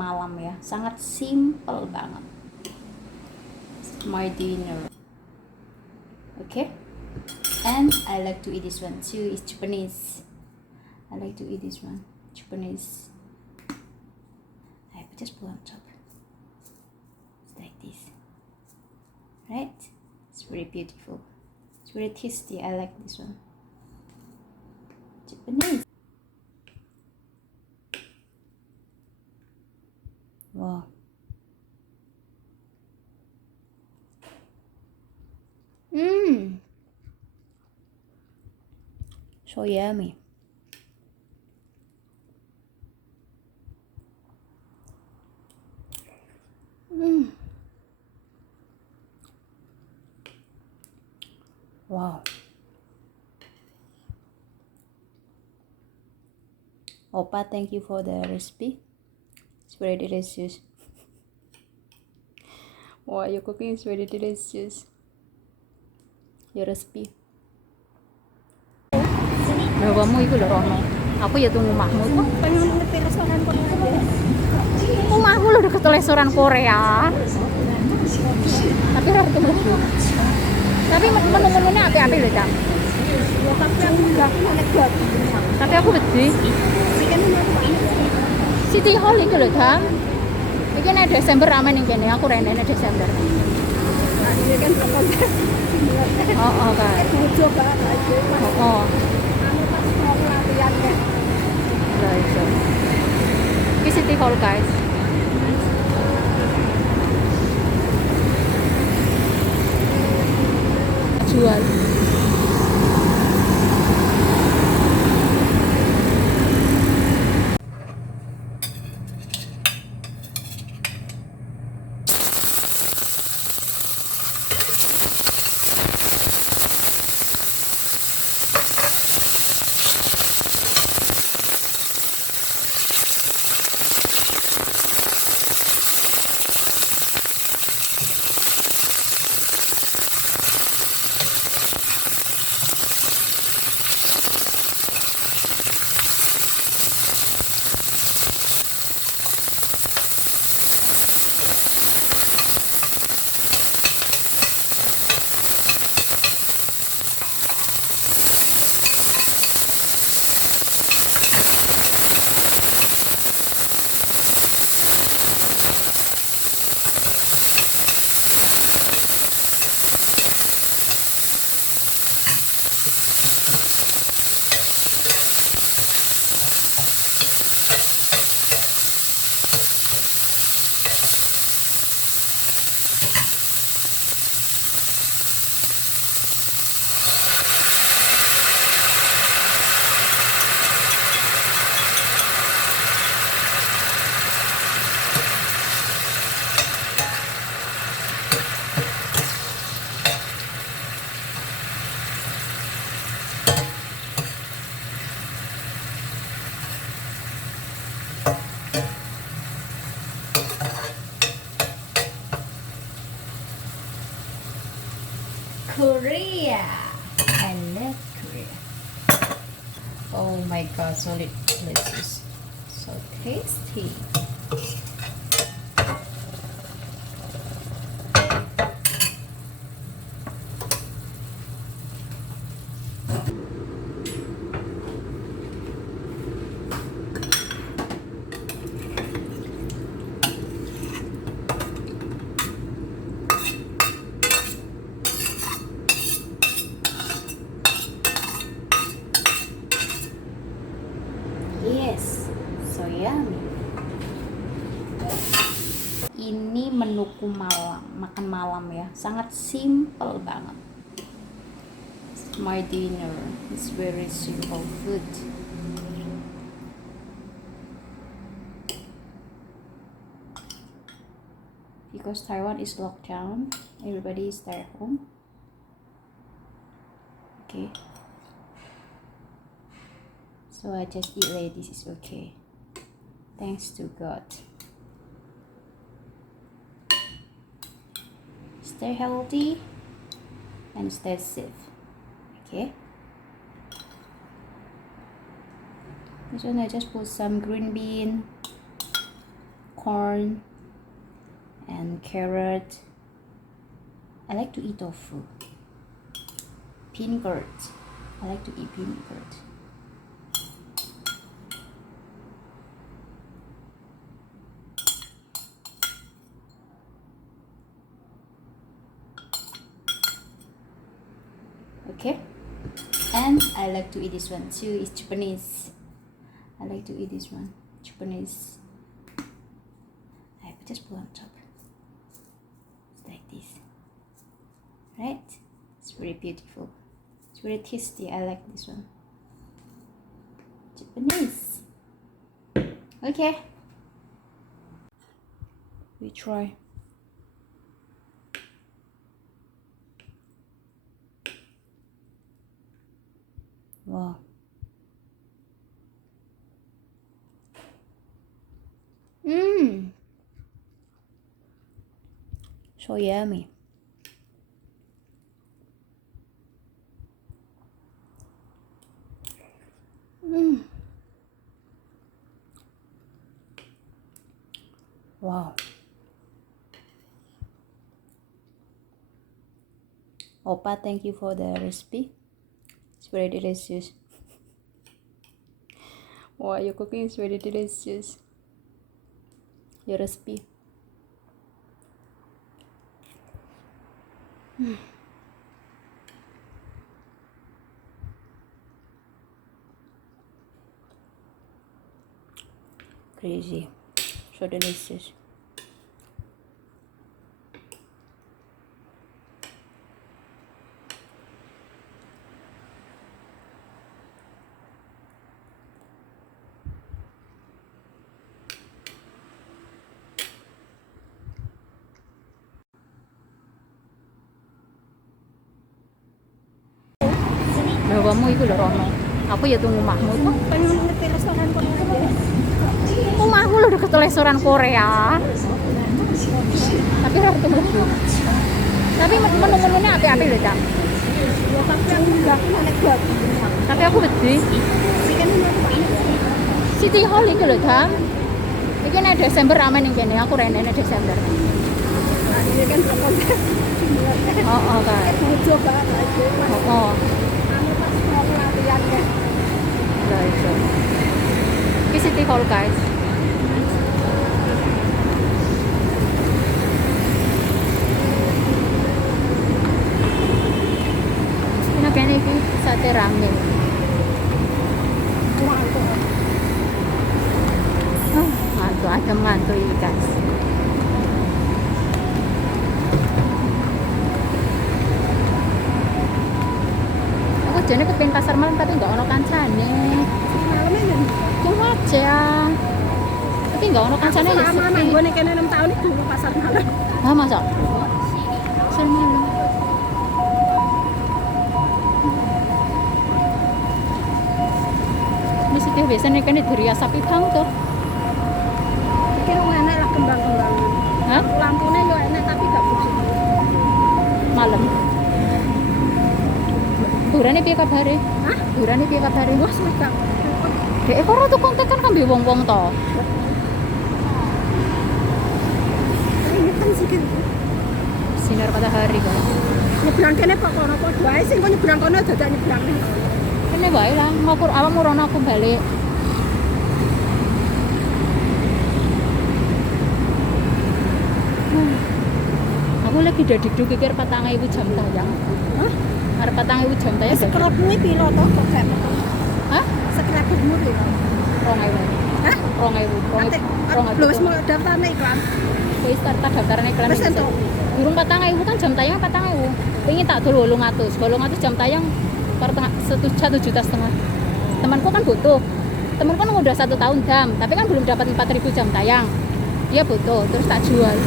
malam ya, sangat simple banget. My dinner. Okay, and I like to eat this one too. It's Japanese. I like to eat this one, Japanese. I just put on top. It's like this, right? It's very beautiful. It's very tasty. I like this one. Japanese. Wow. So yummy. Wow. Opa, thank you for the recipe. It's very delicious. Wow, your cooking is very delicious. Your recipe. Lho kamu iku lho Rono. Aku ya tunggu omahmu iku. Pengen ngerti restoran Korea. Omahku lho deket restoran Korea. Tapi ora ketemu. Tapi menu-menunya apik-apik lho, Cam. Tapi aku enggak negat. Tapi aku wedi. City Hall itu lho, Cam. Iki nek Desember rame ning kene, aku rene nek Desember. Nah, ini kan konser. Oh, kan. Bojo banget. Oh. Nah, itu. Ini City Hall, guys. Jual. Korea. I love Korea. Oh my god, so delicious. So tasty. Yes, so yummy. Ini menuku malam, makan malam ya, sangat simple banget. My dinner is very simple food. Because Taiwan is locked down, everybody is stay at home. Okay. So I just eat like this is okay. Thanks to God. Stay healthy and stay safe. Okay. This one I just put some green bean, corn and carrot. I like to eat tofu. Bean curd. I like to eat bean curd. Okay, and I like to eat this one too. It's Japanese. I like to eat this one, Japanese. I just put on top. It's like this, right? It's very beautiful. It's very tasty. I like this one, Japanese. Okay, we try. Wow. So yummy. Wow. Opa, thank you for the recipe. It's very delicious. Wow, your cooking is very delicious. Your recipe. Crazy. So delicious. Loh, kamu itu lho Rono. Aku ya tunggu omahmu tuh. Pengen ngerti restoran Korea. Omahku lho deket restoran Korea. Tapi ora ketemu. Tapi menu-menunya api-api lho, Cak. Ya tapi aku enggak nek buat. Tapi aku wedi. City Hall iki lho, Dam. Iki nek Desember rame ning kene, aku rene nek Desember. Ini kan konten. Oh, kan. Mau coba aja. Oh. Anu pas mau pelatihan ya. Lah itu. Iki City Hall, guys. Ini kene iki sate ramen. Ngantuk, ada ngantuk ini, guys. Aku jane kepengin pasar malam tapi enggak ono kancane. Malamnya kan. Cuma aja. Tapi enggak ono kancane ya Selama sepi. gue nek kene 6 tahun itu dulu pasar malam. Ah, masa? Pasar malam. Ini sih biasanya kan dirias sapi bang tuh. Iki lu enak lah kembang-kembangan. Hah? Lampunya yo enak tapi gak fungsi. Malam. Durane piye kabare? Hah? Durane piye kabare? Wah, wis gak. Dek kok ora tuh kontak kan kambe wong-wong to. Ini kan sih kan. Sinar matahari kan. Nyebrang kene kok kono padha ae sing kok nyebrang kono dadak nyebrang nih. Kene wae lah, ngokur awak murono aku balik. Aku lagi dadik-duk kikir 4.000 jam tayang. Hah? Arep 4.000 jam tayang. Sekrepmu piro to kok gak? Hah? Sekrepmu piro? 2.000. Hah? 2.000. Lho wis mau daftarne iklan. Wis start daftaran iklan. Wis entuk. Durung 4.000 kan jam tayang 4.000. Pengen tak dol 800. 800 jam tayang per tengah 1,5 juta. Temanku kan butuh. Temanku kan udah 1 tahun dam, tapi kan belum dapat 4.000 jam tayang. Dia butuh, terus tak jual.